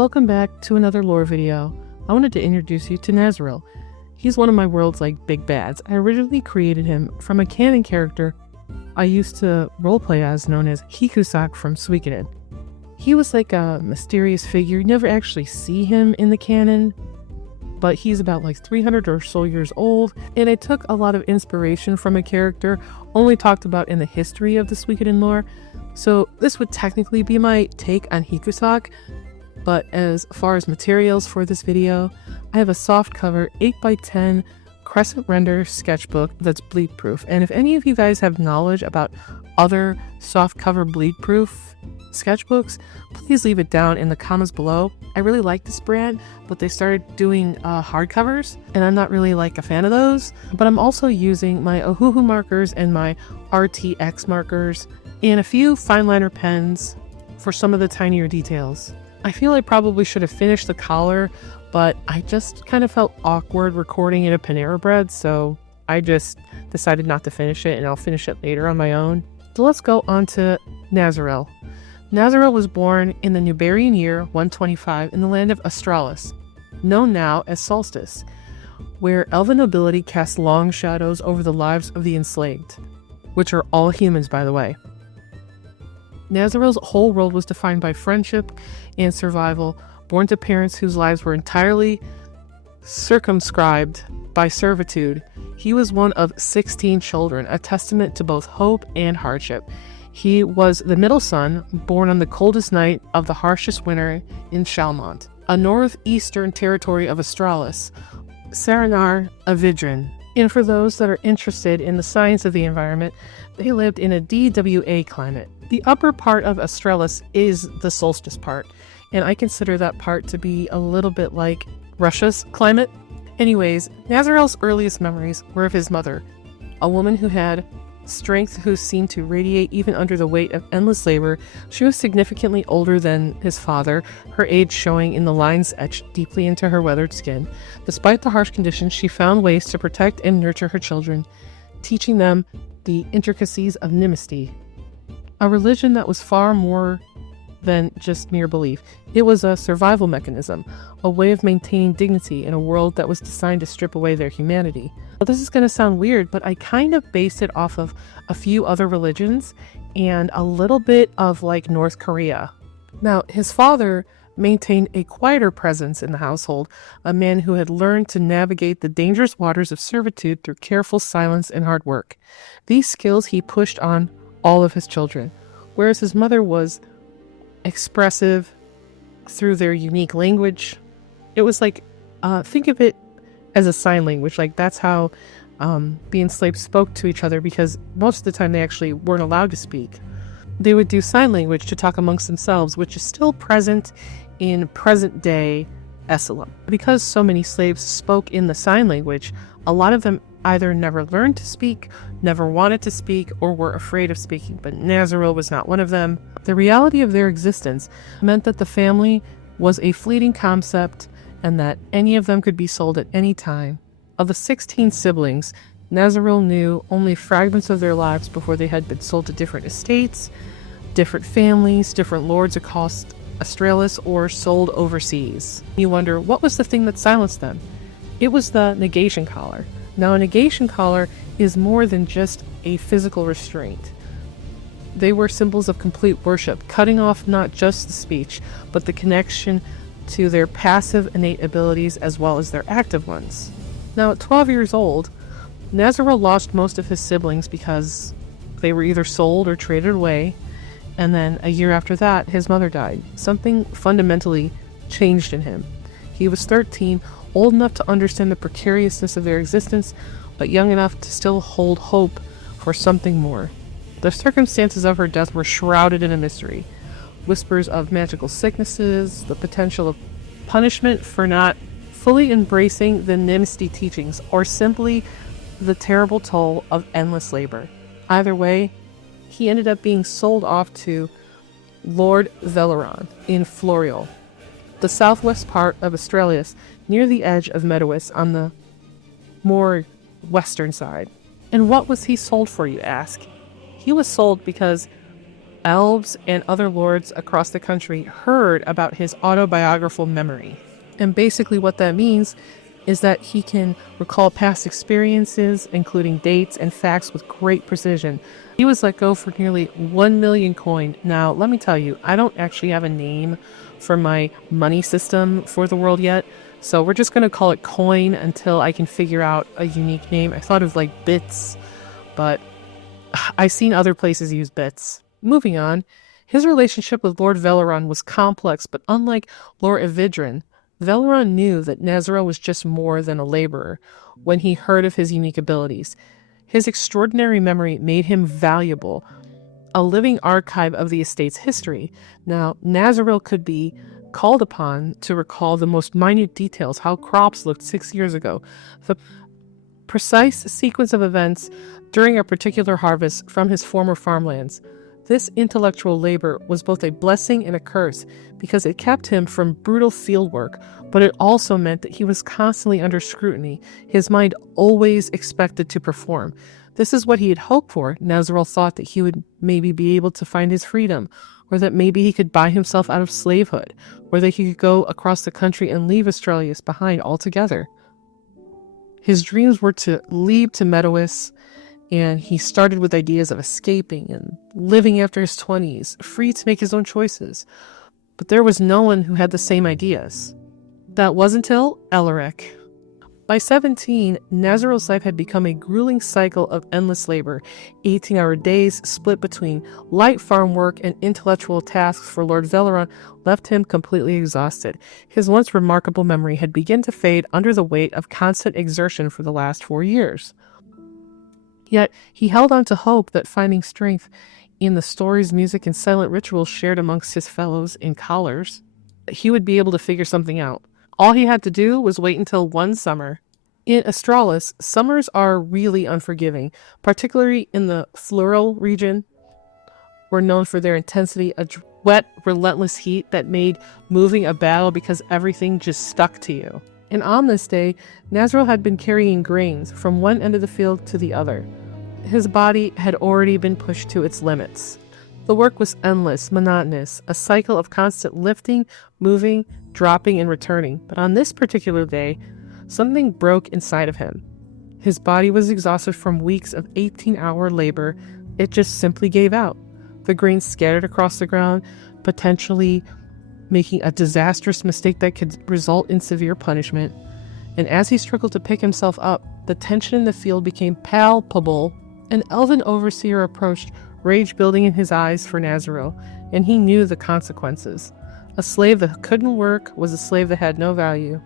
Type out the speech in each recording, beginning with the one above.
Welcome back to another lore video. I wanted to introduce you to Nasariel. He's one of my world's big bads. I originally created him from a canon character I used to roleplay as, known as Hikusak from Suikoden. He was like a mysterious figure. You never actually see him in the canon, but he's about 300 or so years old, and I took a lot of inspiration from a character only talked about in the history of the Suikoden lore. So this would technically be my take on Hikusak, but as far as materials for this video, I have a softcover 8x10 Crescent Rendr sketchbook that's bleed proof. And if any of you guys have knowledge about other softcover bleed proof sketchbooks, please leave it down in the comments below. I really like this brand, but they started doing hardcovers, and I'm not really a fan of those. But I'm also using my Ohuhu Markers and my Artxx markers and a few fine liner pens for some of the tinier details. I feel I probably should have finished the collar, but I just kind of felt awkward recording in a Panera Bread, so I just decided not to finish it, and I'll finish it later on my own. So let's go on to Nasariel. Nasariel was born in the Nubarian year 125 in the land of Australis, known now as Solstice, where elven nobility casts long shadows over the lives of the enslaved, which are all humans, by the way. Nasariel's whole world was defined by friendship and survival, born to parents whose lives were entirely circumscribed by servitude. He was one of 16 children, a testament to both hope and hardship. He was the middle son, born on the coldest night of the harshest winter in Shalmont, a northeastern territory of Australis, Saranar Avidrin. And for those that are interested in the science of the environment, they lived in a DWA climate. The upper part of Australis is the solstice part, and I consider that part to be a little bit like Russia's climate. Anyways, Nasariel's earliest memories were of his mother, a woman who had strength who seemed to radiate even under the weight of endless labor. She was significantly older than his father, her age showing in the lines etched deeply into her weathered skin. Despite the harsh conditions, she found ways to protect and nurture her children, teaching them the intricacies of Nimesty, a religion that was far more than just mere belief. It was a survival mechanism, a way of maintaining dignity in a world that was designed to strip away their humanity. Well, this is going to sound weird, but I kind of based it off of a few other religions and a little bit of North Korea. Now, his father maintained a quieter presence in the household, a man who had learned to navigate the dangerous waters of servitude through careful silence and hard work. These skills he pushed on all of his children, whereas his mother was expressive through their unique language. It was think of it as a sign language. That's how the enslaved spoke to each other, because most of the time they actually weren't allowed to speak. They would do sign language to talk amongst themselves, which is still present in present day Esalen. Because so many slaves spoke in the sign language, a lot of them either never learned to speak, never wanted to speak, or were afraid of speaking, but Nasariel was not one of them. The reality of their existence meant that the family was a fleeting concept and that any of them could be sold at any time. Of the 16 siblings, Nasariel knew only fragments of their lives before they had been sold to different estates, different families, different lords across Australis, or sold overseas. You wonder, what was the thing that silenced them? It was the negation collar. Now, a negation collar is more than just a physical restraint. They were symbols of complete worship, cutting off not just the speech, but the connection to their passive innate abilities as well as their active ones. Now, at 12 years old, Nasariel lost most of his siblings because they were either sold or traded away, and then a year after that, his mother died. Something fundamentally changed in him. He was 13, old enough to understand the precariousness of their existence, but young enough to still hold hope for something more. The circumstances of her death were shrouded in a mystery. Whispers of magical sicknesses, the potential of punishment for not fully embracing the Nimesty teachings, or simply the terrible toll of endless labor. Either way, he ended up being sold off to Lord Veleron in Florial, the southwest part of Australis, near the edge of Medowis on the more western side. And what was he sold for, you ask? He was sold because elves and other lords across the country heard about his autobiographical memory. And basically what that means is that he can recall past experiences, including dates and facts, with great precision. He was let go for nearly 1 million coin. Now, let me tell you, I don't actually have a name for my money system for the world yet, so we're just going to call it coin until I can figure out a unique name. I thought of like bits, but I've seen other places use bits. Moving on, his relationship with Lord Veleron was complex, but unlike Lord Evidrin, Veleron knew that Nasariel was just more than a laborer when he heard of his unique abilities. His extraordinary memory made him valuable, a living archive of the estate's history. Now, Nasariel could be called upon to recall the most minute details, how crops looked 6 years ago, the precise sequence of events during a particular harvest from his former farmlands. This intellectual labor was both a blessing and a curse because it kept him from brutal fieldwork, but it also meant that he was constantly under scrutiny, his mind always expected to perform. This is what he had hoped for. Nasariel thought that he would maybe be able to find his freedom, or that maybe he could buy himself out of slavehood, or that he could go across the country and leave Australis behind altogether. His dreams were to leave to Meadows, and he started with ideas of escaping and living after his 20s, free to make his own choices. But there was no one who had the same ideas. That was until Artxx. By 17, Nasariel's life had become a grueling cycle of endless labor, 18-hour days split between light farm work and intellectual tasks for Lord Veleron left him completely exhausted. His once remarkable memory had begun to fade under the weight of constant exertion for the last 4 years. Yet he held on to hope that finding strength in the stories, music, and silent rituals shared amongst his fellows in collars, he would be able to figure something out. All he had to do was wait until one summer. In Australis, summers are really unforgiving, particularly in the Flural region. Were known for their intensity, a wet, relentless heat that made moving a battle because everything just stuck to you. And on this day, Nasariel had been carrying grains from one end of the field to the other. His body had already been pushed to its limits. The work was endless, monotonous, a cycle of constant lifting, moving, dropping, and returning. But on this particular day, something broke inside of him. His body was exhausted from weeks of 18-hour labor. It just simply gave out. The grains scattered across the ground, potentially making a disastrous mistake that could result in severe punishment. And as he struggled to pick himself up, the tension in the field became palpable. An elven overseer approached, rage building in his eyes for Nasariel, and he knew the consequences. A slave that couldn't work was a slave that had no value.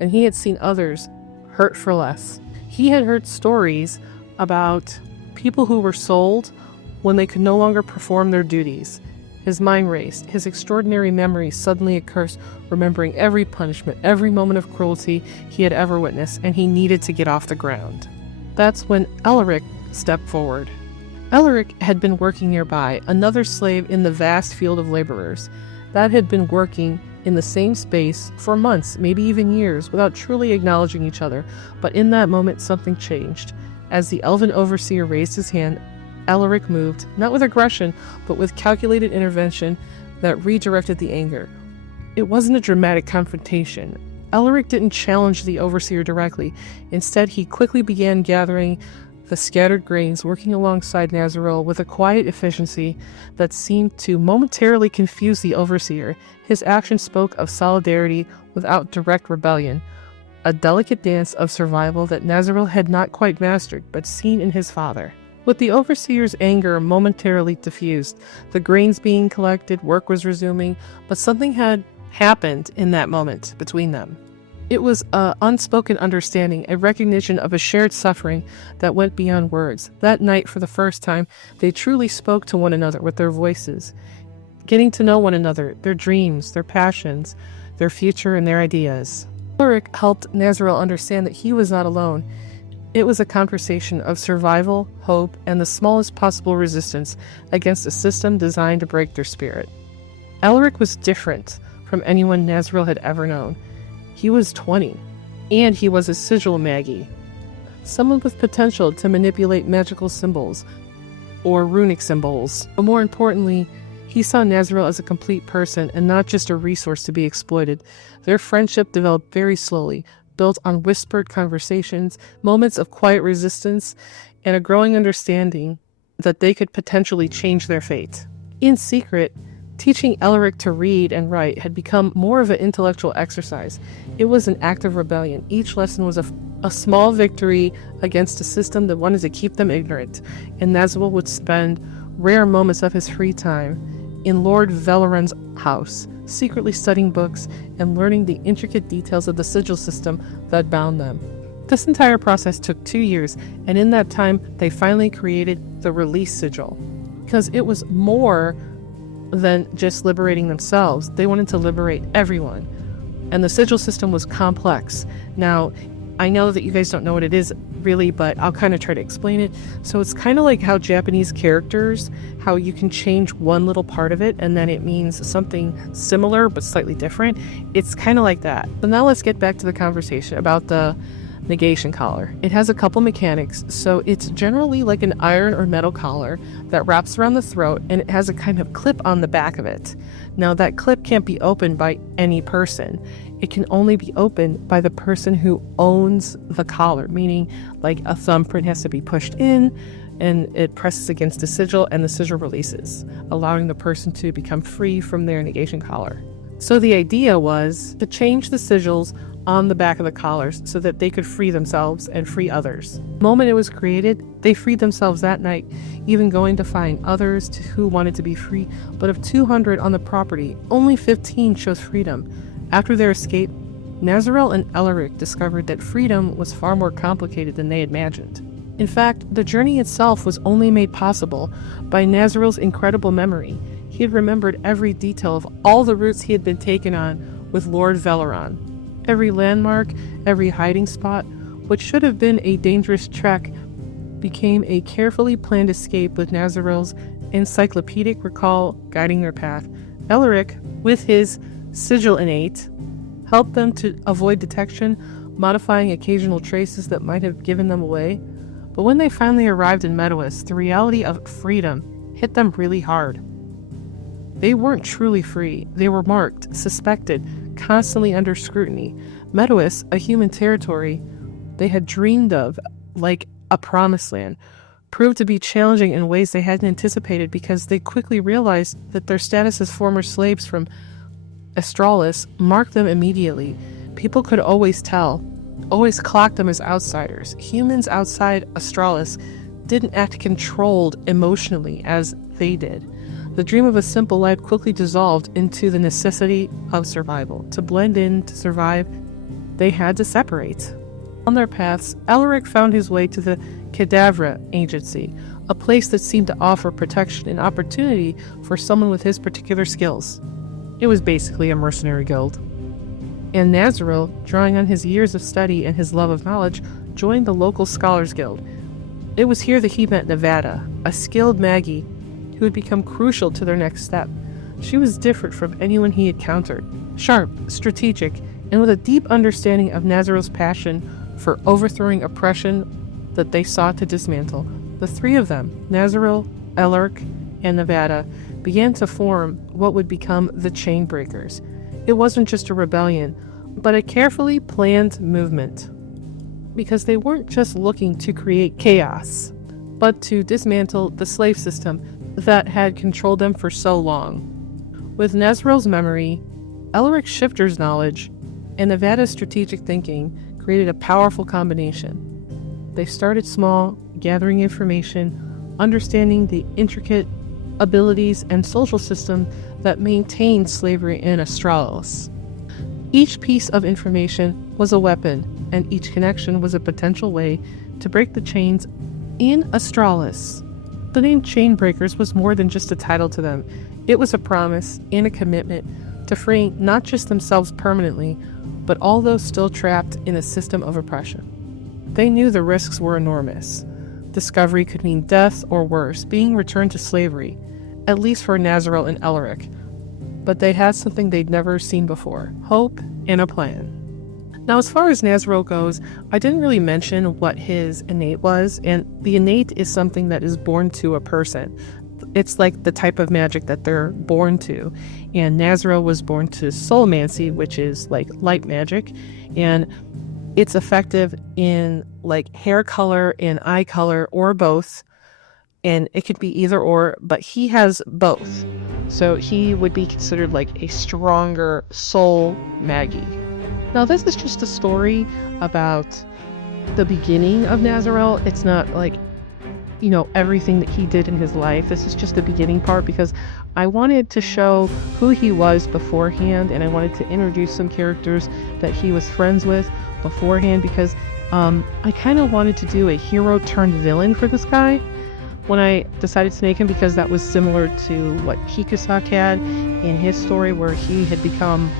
And he had seen others hurt for less. He had heard stories about people who were sold when they could no longer perform their duties. His mind raced. His extraordinary memory suddenly occurs, remembering every punishment, every moment of cruelty he had ever witnessed, and he needed to get off the ground. That's when Artxx stepped forward. Artxx had been working nearby, another slave in the vast field of laborers that had been working in the same space for months, maybe even years, without truly acknowledging each other. But in that moment, something changed. As the elven overseer raised his hand, Artxx moved, not with aggression, but with calculated intervention that redirected the anger. It wasn't a dramatic confrontation. Artxx didn't challenge the overseer directly. Instead, he quickly began gathering the scattered grains, working alongside Nasariel with a quiet efficiency that seemed to momentarily confuse the overseer. His action spoke of solidarity without direct rebellion, a delicate dance of survival that Nasariel had not quite mastered, but seen in his father. With the overseer's anger momentarily diffused, the grains being collected, work was resuming, but something had happened in that moment between them. It was an unspoken understanding, a recognition of a shared suffering that went beyond words. That night, for the first time, they truly spoke to one another with their voices, getting to know one another, their dreams, their passions, their future, and their ideas. Artxx helped Nasariel understand that he was not alone. It was a conversation of survival, hope, and the smallest possible resistance against a system designed to break their spirit. Artxx was different from anyone Nasariel had ever known. He was 20, and he was a sigil Maggie, someone with potential to manipulate magical symbols, or runic symbols. But more importantly, he saw Nasariel as a complete person and not just a resource to be exploited. Their friendship developed very slowly, built on whispered conversations, moments of quiet resistance, and a growing understanding that they could potentially change their fate. In secret, teaching Elric to read and write had become more of an intellectual exercise. It was an act of rebellion. Each lesson was a small victory against a system that wanted to keep them ignorant, and Nasariel would spend rare moments of his free time in Lord Valoran's house, secretly studying books and learning the intricate details of the sigil system that bound them. This entire process took 2 years, and in that time, they finally created the release sigil, because it was more than just liberating themselves. They wanted to liberate everyone, and the sigil system was complex. Now, I know that you guys don't know what it is really, but I'll kind of try to explain it. So it's kind of like how Japanese characters, how you can change one little part of it and then it means something similar but slightly different. It's kind of like that. So now let's get back to the conversation about the negation collar. It has a couple mechanics. So it's generally like an iron or metal collar that wraps around the throat, and it has a kind of clip on the back of it. Now that clip can't be opened by any person. It can only be opened by the person who owns the collar, meaning like a thumbprint has to be pushed in and it presses against the sigil and the sigil releases, allowing the person to become free from their negation collar. So the idea was to change the sigils on the back of the collars so that they could free themselves and free others. The moment it was created, they freed themselves that night, even going to find others who wanted to be free. But of 200 on the property, only 15 chose freedom. After their escape, Nasariel and Elric discovered that freedom was far more complicated than they imagined. In fact, the journey itself was only made possible by Nasariel's incredible memory. He had remembered every detail of all the routes he had been taken on with Lord Valoran. Every landmark, every hiding spot, what should have been a dangerous trek became a carefully planned escape with Nasariel's encyclopedic recall guiding their path. Elric, with his sigil innate, helped them to avoid detection, modifying occasional traces that might have given them away. But when they finally arrived in Meadows, the reality of freedom hit them really hard. They weren't truly free. They were marked, suspected, constantly under scrutiny. Meadows, a human territory they had dreamed of like a promised land, proved to be challenging in ways they hadn't anticipated because they quickly realized that their status as former slaves from Astralis marked them immediately. People could always tell, always clock them as outsiders. Humans outside Astralis didn't act controlled emotionally as they did. The dream of a simple life quickly dissolved into the necessity of survival. To blend in, to survive, they had to separate. On their paths, Elric found his way to the Cadavra Agency, a place that seemed to offer protection and opportunity for someone with his particular skills. It was basically a mercenary guild. And Nasariel, drawing on his years of study and his love of knowledge, joined the local Scholars Guild. It was here that he met Nevada, a skilled Maggie who had become crucial to their next step. She was different from anyone he encountered, sharp, strategic, and with a deep understanding of Nasariel's passion for overthrowing oppression that they sought to dismantle. The three of them, Nasariel, Elric, and Nevada, began to form what would become the Chainbreakers. It wasn't just a rebellion, but a carefully planned movement, because they weren't just looking to create chaos, but to dismantle the slave system that had controlled them for so long. With Nasariel's memory, Elric's shifter's knowledge, and Nevada's strategic thinking created a powerful combination. They started small, gathering information, understanding the intricate abilities and social system that maintained slavery in Astralis. Each piece of information was a weapon, and each connection was a potential way to break the chains in Astralis. The name Chainbreakers was more than just a title to them. It was a promise and a commitment to freeing not just themselves permanently, but all those still trapped in a system of oppression. They knew the risks were enormous. Discovery could mean death or worse, being returned to slavery, at least for Nasariel and Elric. But they had something they'd never seen before, hope and a plan. Now, as far as Nasariel goes, I didn't really mention what his innate was, and the innate is something that is born to a person. It's like the type of magic that they're born to. And Nasariel was born to soulmancy, which is like light magic, and it's effective in like hair color and eye color or both. And it could be either or, but he has both. So he would be considered like a stronger soul Maggie. Now, this is just a story about the beginning of Nasariel. It's not like, you know, everything that he did in his life. This is just the beginning part because I wanted to show who he was beforehand, and I wanted to introduce some characters that he was friends with beforehand because I kind of wanted to do a hero turned villain for this guy when I decided to make him, because that was similar to what Hikusak had in his story where he had become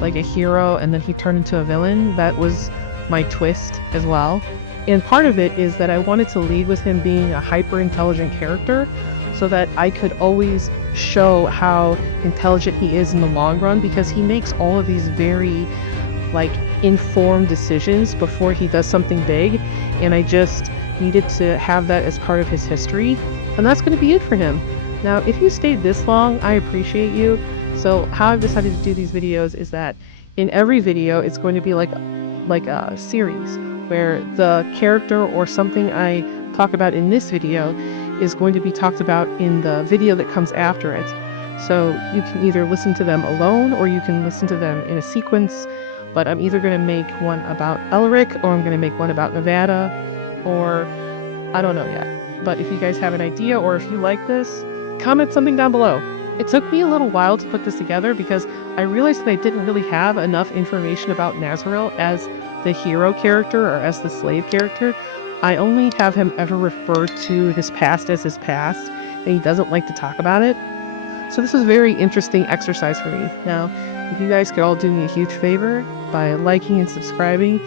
like a hero and then he turned into a villain. That was my twist as well. And part of it is that I wanted to lead with him being a hyper intelligent character so that I could always show how intelligent he is in the long run, because he makes all of these very like informed decisions before he does something big, and I just needed to have that as part of his history. And that's going to be it for him. Now, if you stayed this long, I appreciate you. So how I've decided to do these videos is that in every video it's going to be like a series where the character or something I talk about in this video is going to be talked about in the video that comes after it. So you can either listen to them alone or you can listen to them in a sequence, but I'm either going to make one about Elric or I'm going to make one about Nevada, or I don't know yet. But if you guys have an idea or if you like this, comment something down below. It took me a little while to put this together because I realized that I didn't really have enough information about Nasariel as the hero character or as the slave character. I only have him ever refer to his past as his past, and he doesn't like to talk about it. So this was a very interesting exercise for me. Now, if you guys could all do me a huge favor by liking and subscribing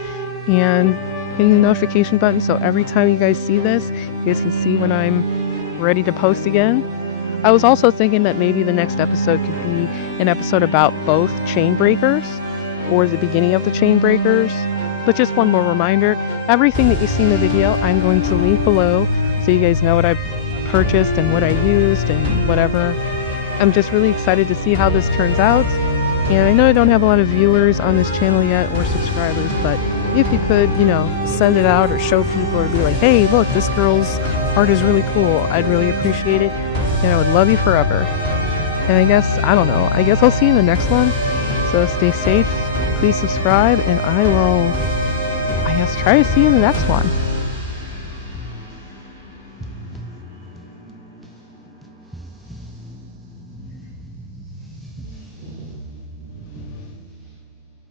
and hitting the notification button so every time you guys see this, you guys can see when I'm ready to post again. I was also thinking that maybe the next episode could be an episode about both chain breakers or the beginning of the chain breakers. But just one more reminder, everything that you see in the video, I'm going to link below so you guys know what I purchased and what I used and whatever. I'm just really excited to see how this turns out. And I know I don't have a lot of viewers on this channel yet or subscribers, but if you could, you know, send it out or show people or be like, hey, look, this girl's art is really cool. I'd really appreciate it. And I would love you forever. And I guess I'll see you in the next one. So stay safe, please subscribe, and I will, try to see you in the next one.